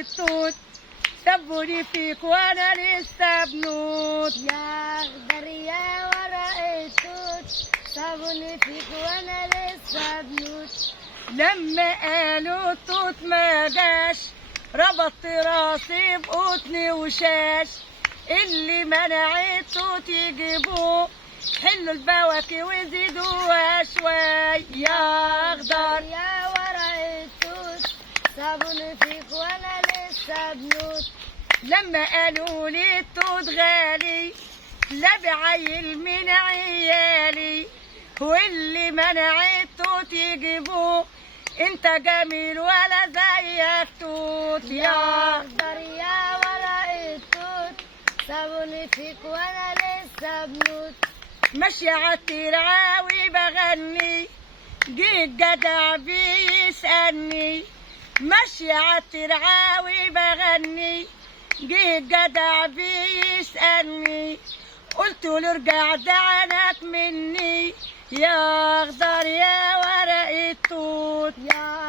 التوت، سبوني فيك وانا لسه بنوت. يا اخضر يا ورق التوت، سابوني فيك وانا لسه بنوت. لما قالوا التوت ما جاش، ربطت راسي بقطن وشاش. اللي منع التوت يجيبوه، حلوا البواكي وزيدوها شوي. يا اخضر يا ورق التوت، سابوني فيك وانا لسه بنوت. لما قالوا لي التوت غالي، لا بعيل من عيالي، واللي منع التوت يجيبوه، انت جميل ولا زيك توت. يا اخضر يا ورق التوت، سابوني فيك وانا لسه بنوت. ماشية عالترعاوي بغني، جه جدع بيسألني. ماشية عالترعاوي بغني، جه جدع بيسألني. قلت له ارجع دعنك مني، يا اخضر يا ورق التوت. يا